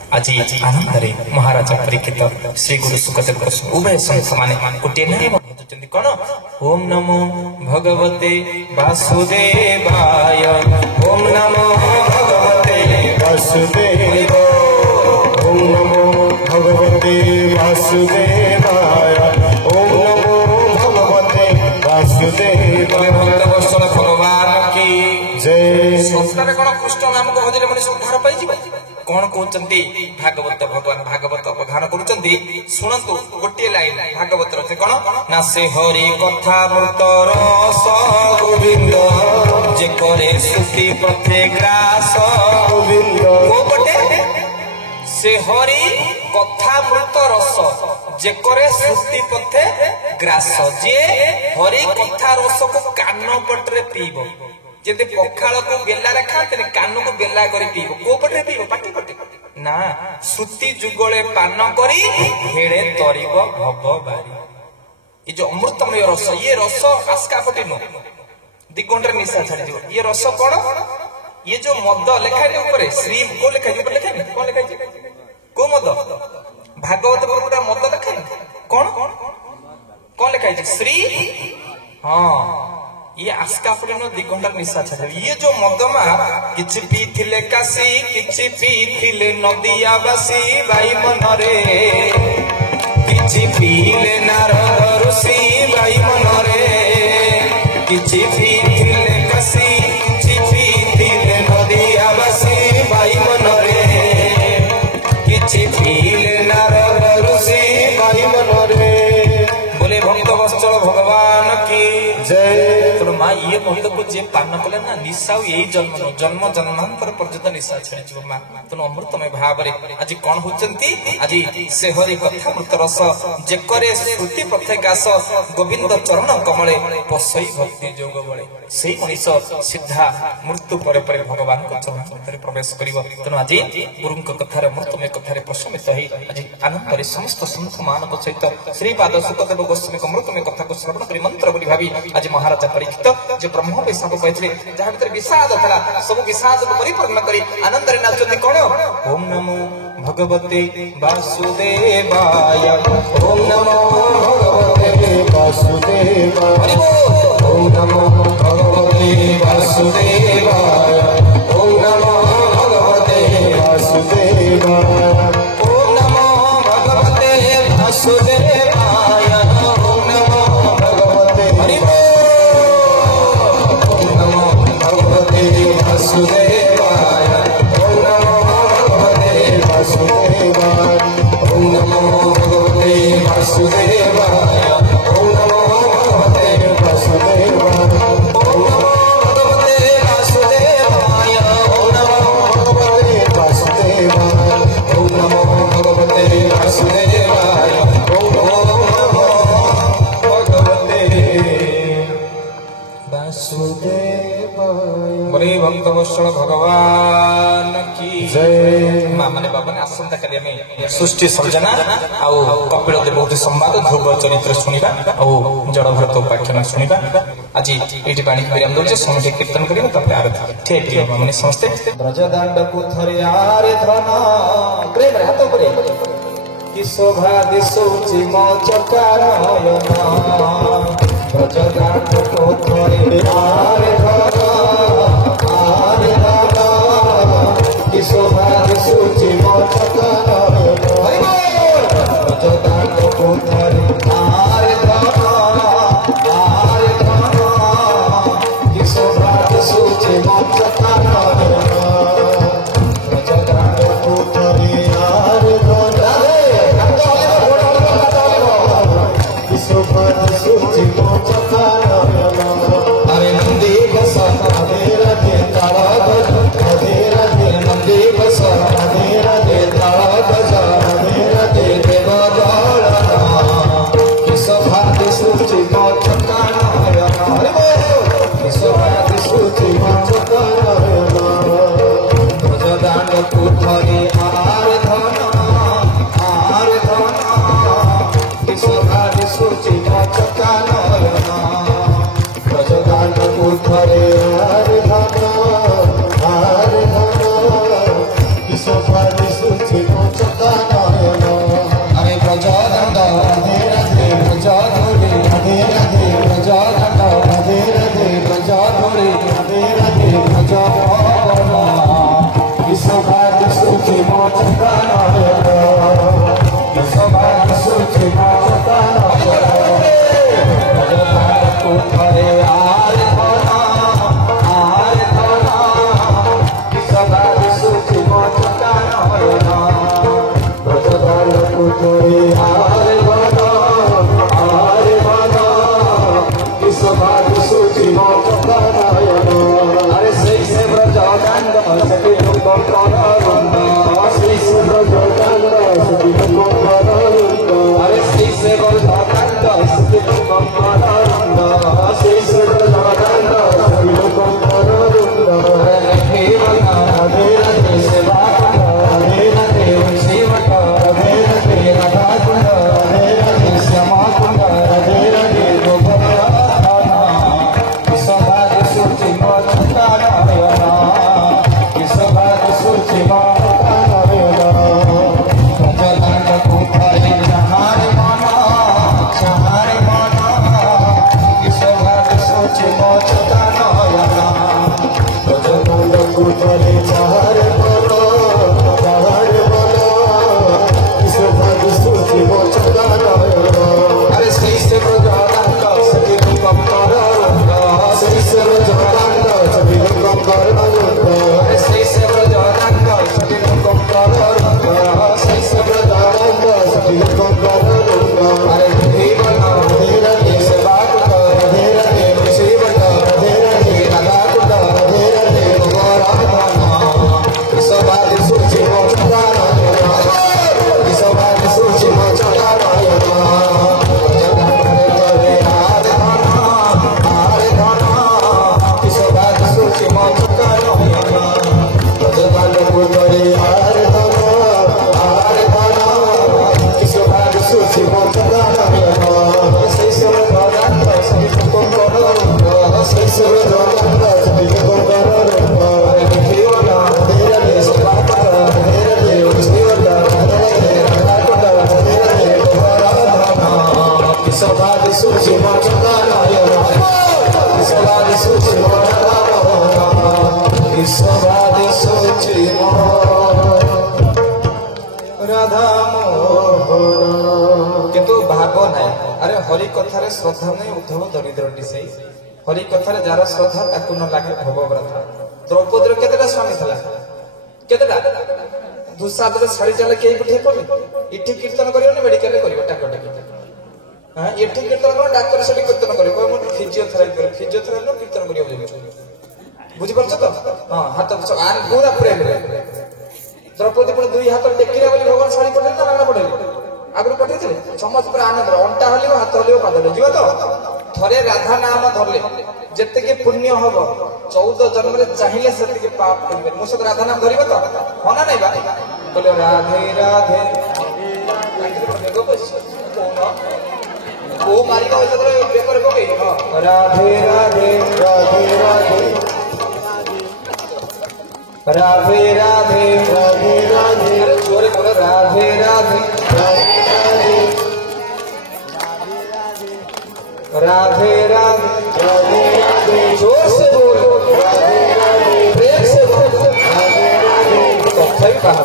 আজি ଆନନ୍ଦରେ ମହାରାଜା ପରୀକ୍ଷିତ ଶ୍ରୀ ଗୁରୁ ସୁଖଦେବ ଉଭୟ ସଂଘ ମାନେ ଗୋଟିଏ ନାମ ଭଜୁଛନ୍ତି କଣ? ଓಂ ନମୋ ଭଗବତେ ବାସୁଦେବାୟ। ଓಂ ନମୋ ଭଗବତେ ବାସୁଦେବାୟ। ଓಂ ନମୋ ଭଗବତେ ବାସୁଦେବାୟ। ଓಂ ନମୋ ଭଗବତେ ବାସୁଦେବାୟ। ଭକ୍ତବତ୍ସଳ ଭଗବାନ କି ଜୟ। ସଂସାରରେ କଣ କୃଷ୍ଣ ନାମକୁ ଭଜିଲେ ମଣିଷ ଉଦ୍ଧାର ପାଇଯିବ? କଣ କହୁଛନ୍ତି ଭାଗବତ? ଭଗବାନ ଭାଗବତ ଅବଧାନ କରୁଛନ୍ତି, ଶୁଣନ୍ତୁ ଗୋଟିଏ ଲାଇନ ଭାଗବତର ସେ କଣ ନା, ସେ ହରି କଥା ମୃତ ରସ ଗୋବିନ୍ଦ ଯେ କରେ ଶ୍ରୁତି ପଥେ ଗ୍ରାସ ଗୋବିନ୍ଦ। କୋଉ ପଟେ? ସେ ହରି କଥା ମୃତ ରସ ଯେ କରେ ଶ୍ରୁତି ପଥେ ଗ୍ରାସ। ଯିଏ ହରି କଥା ରସକୁ କାନ ପଟରେ ପିଇବ, ଯଦି ପଖାଳକୁ ବେଲାରେ ଖାଆନ୍ତିନି, କାନକୁ ବେଲା କରି ପିଇବ। କୋଉ ପଟେ ପିଇବ? ପାଟି ପଟେ ନା, ଶ୍ରୁତି ଯୁଗଳେ ପାନ କରି ହେଳେ ତରିବ ଭବ ବାରି। ଏ ଯୋଉ ଅମୃତମୟ ରସ, ଇଏ ରସ ଆସ୍କା ପଟି ନୁହଁ, ଦିଗଣ୍ଡରେ ନିଶା ଛାଡିଯିବ। ଇଏ ରସ କଣ? ଇଏ ଯୋଉ ମଦ ଲେଖାଇନି ଉପରେ ଶ୍ରୀ, କୋଉ ଲେଖାଇଛି ଉପରେ? ଲେଖାଇନି କଣ ଲେଖାଇଛି? କୋଉ ମଦ? ଭାଗବତ ଗୋଟେ ମଦ ଲେଖାଇନି କଣ? କଣ ଲେଖାଇଛି? ଶ୍ରୀ। ହଁ, ଇଏ ଆସ୍କା ପଡ଼ିନ ଦିଗଣ୍ଡା ନିଶା ଛାଡ। ଇଏ ଯୋଉ ମଦମା କିଛି ପିଇଥିଲେ କାଶୀ, କିଛି ପିଇଥିଲେ ନଦିଆ ବାସି ବାଇ ମନରେ, କିଛି ପିଇଲେ ନାରଦ ଋଷି ବାଇ ମନରେ, କିଛି ପିଇଥିଲେ କାଶୀ, କିଛି ପିଇଥିଲେ ନଦିଆ ବାସି ବାଇ ମନରେ, କିଛି ପିଇଲେ ନାରଦ ଋଷି ବାଇ ମନରେ। ବୋଲେ ଭକ୍ତ ବତ୍ସଳ ଭଗବାନ କି ଜୟ। ମା ଇଏ ମଦକୁ ଯିଏ ପାନ କଲେ ନା, ନିଶା ଆଉ ଏଇ ଜନ୍ମ ଜନ୍ମ ଜନ୍ମାନ୍ତର ପର୍ଯ୍ୟନ୍ତ ନିଶା ଛାଡିଯିବ। ମା ତେଣୁ ଅମୃତମୟ ଭାବରେ ଆଜି କଣ ହଉଛନ୍ତି? ଆଜି ସେ ହରି କଥା ମୃତ ରସ ଯେ କରେ ଶ୍ରୁତି ପଥେ ଗାସ ଗୋବିନ୍ଦ ଚରଣ କମଳେ ପଶଇ ଭକ୍ତି ଯୋଗ ବଳେ। ସେଇ ମଣିଷ ସିଧା ମୃତ୍ୟୁ ପରେ ପରେ ଭଗବାନଙ୍କ ଚରଣ ଭିତରେ ପ୍ରବେଶ କରିବ। ତେଣୁ ଆଜି ଗୁରୁଙ୍କ କଥାରେ ଅମୃତମୟ କଥାରେ ପ୍ରଶମିତ ହେଇ ଆଜି ଆନନ୍ଦରେ ସମସ୍ତ ସନ୍ଥ ମାନଙ୍କ ସହିତ ଶ୍ରୀପାଦ ସୁଖଦେବ ଗୋସ୍ୱାମୀଙ୍କ ଅମୃତମୟ କଥାକୁ ଶ୍ରବଣ କରି ମନ୍ତ୍ର ବୋଲି ଭାବି ଆଜି ମହାରାଜା ପରୀକ୍ଷିତ ଯେ ବ୍ରହ୍ମ ବିଷାଦ କହିଥିଲେ, ଯାହା ଭିତରେ ବିଷାଦ ଥିଲା, ସବୁ ବିଷାଦକୁ ପରିପୂର୍ଣ୍ଣ କରି ଆନନ୍ଦରେ ନାଚନ୍ତି କଣ? ଓಂ ନମୋ ଭଗବତେ ବାସୁଦେବାୟ। ଓಂ ନମୋ ଭଗବତେ ବାସୁଦେବାୟ। ଓಂ ନମୋ ଭଗବତେ ବାସୁଦେବାୟ। ଓಂ ନମୋ ଭଗବତେ ବାସୁଦେବାୟ। ଓಂ ନମୋ ଭଗବତେ ବାସୁଦେବାୟ। ଓಂ ନମୋ ଭଗବତେ ବାସୁଦେବାୟ। ଓಂ ନମୋ ଭଗବତେ ବାସୁଦେବାୟ। ଓಂ ନମୋ ଭଗବତେ ବାସୁଦେବାୟ। ଓಂ ନମୋ ଭଗବତେ ବାସୁଦେବାୟ। ଓಂ ନମୋ ଭଗବତେ ବାସୁଦେବାୟ। ଓಂ ନମୋ ଭଗବତେ ବାସୁଦେବାୟ। ଓಂ ନମୋ ଭଗବତେ ବାସୁଦେବାୟ। ଓಂ ନମୋ ଭଗବତେ ବାସୁଦେବାୟ। ବରେ ଭକ୍ତ ବତ୍ସଳ ଭଗବାନ କି ଜୟ। ମା ମାନେ ବାବା ଆସନ୍ତା କାଲି ଆମେ ସୃଷ୍ଟି ସର୍ଜନା ଆଉ କପିଳ ଦେବହୂତି ସମ୍ବାଦ ଧ୍ରୁବ ଚରିତ୍ର ଶୁଣିବା ଆଉ ଜଡଭରତ ଉପାଖ୍ୟାନ ଶୁଣିବା। ଆଜି ଏଇଠି ପାଣି ବିରାମ ଦଉଛେ, ସମସ୍ତେ କୀର୍ତ୍ତନ କରିବା, ତାପରେ ଆରତି। ଠିକ ପ୍ରିୟ ମାନେ ସମସ୍ତେ ବ୍ରଜଦାଣ୍ଡକୁ ଥରେ ଆରେ ଧନ ପ୍ରେମରେ ହାତ ଉପରେ କି ଶୋଭା ଦିଶୁଛି ମୋ ଚକାନୟନ। ବ୍ରଜଦାଣ୍ଡକୁ ଥରେ ଆରେ ଧନ ଆରେ ଧନ କି ଶୋଭା ଦିଶୁଛି ମୋ ଚକାନୟନ। ବ୍ରଜଦାଣ୍ଡକୁ ଥରେ ଆରେ ଧନ ଆରେ ଧନ କି ଶୋଭା ଦିଶୁଛି ମୋ ଚକାନୟନ। ବ୍ରଜଦାଣ୍ଡକୁ ଥରେ ଆରେ ଧନ କି ଶୋଭା ଦିଶୁଛି ମୋ ଚକାନୟନ। ଆରେ ନନ୍ଦୀ ଘୋଷ ରାଧେ ରାଧେ ତାଳ ଗଜ। ରାଧେ ରାଧେ ନନ୍ଦୀ ଘୋଷ ରାଧେ ରାଧେ किंतु भाव ना अरे हरि कथार श्रद्धा नहीं उद्धव दरिद्र से हरि कथार जार श्रद्धा ताकू न लागे भवव्रत द्रौपदी केतेटा स्वामी था केतेटा दुस्साहस छाड़ी चले कई पठे पड़े इठी कीर्तन करियो मेडिकल रे करियो टाको टाको हां इठी कीर्तन कर डाक्टर से कीर्तन करियो कोइ मत फिजियोथेरापी नो कीर्तन करियो बुझि परछ तो हां हाथ आन पूरा प्रेम रे द्रौपदी पर दुई हाथ टेकिरा बोली भगवान साड़ी पठे ना राणा पठे आगु पठे थे समस्त पर आनंद आंटा हलियो हाथ हलियो पाद जियो तो थरे राधा नाम धरले जते के पुण्य हबो 14 जन्म रे चाहिले सेते के पाप करबे मो सब राधा नाम धरिबो तो होना नहीं बा बोले राधे राधे देखो को मारी को जदरे पेपर को के राधे राधे राधे राधे राधे राधे राधे राधे अरे जोरे बोलो राधे राधे राधे राधे राधे राधे जोर से बोलो राधे राधे प्रेम से बोलो राधे राधे तो सही कहा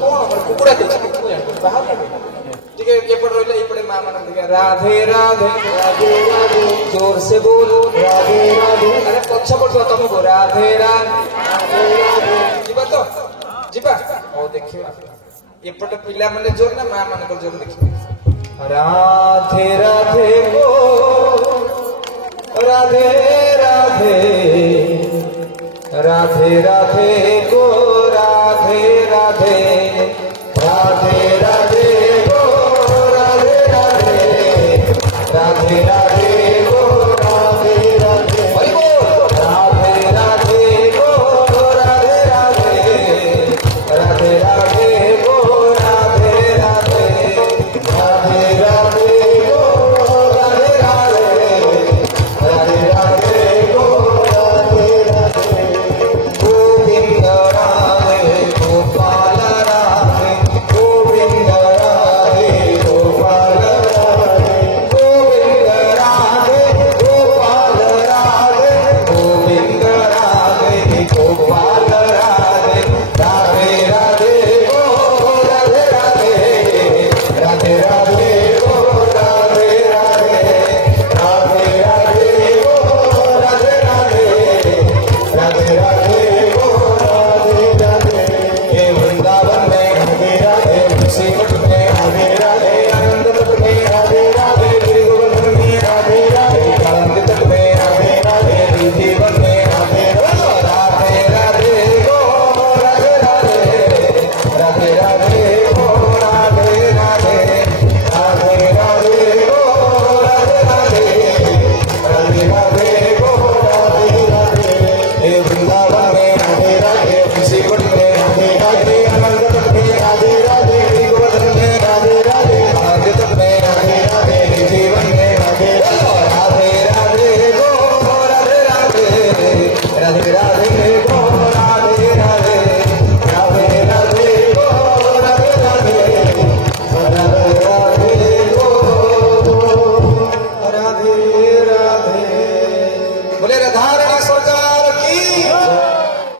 कौन हमर कुकुड़ा के बाहर ना ठीक है ये पढ़ रहे पड़े मां मन दिया राधे राधे राधे राधे जोर से बोलो राधे राधे अरे पछ पछ तुम को राधे राधे जीवा तो जीवा ओ देखियो एपटे पिला माने जोर ना मां मन को जोर देखियो राधे राधे गो राधे राधे राधे राधे गो राधे राधे राधे राधे गो राधे राधे राधे राधे गो राधे राधे हरि बोल राधे राधे गो राधे राधे राधे राधे गो राधे राधे राधे राधे गो राधे राधे राधे राधे गो राधे राधे गोविंद राधे गोपाल राधे गोविंद राधे गोपाल राधे गोविंद राधे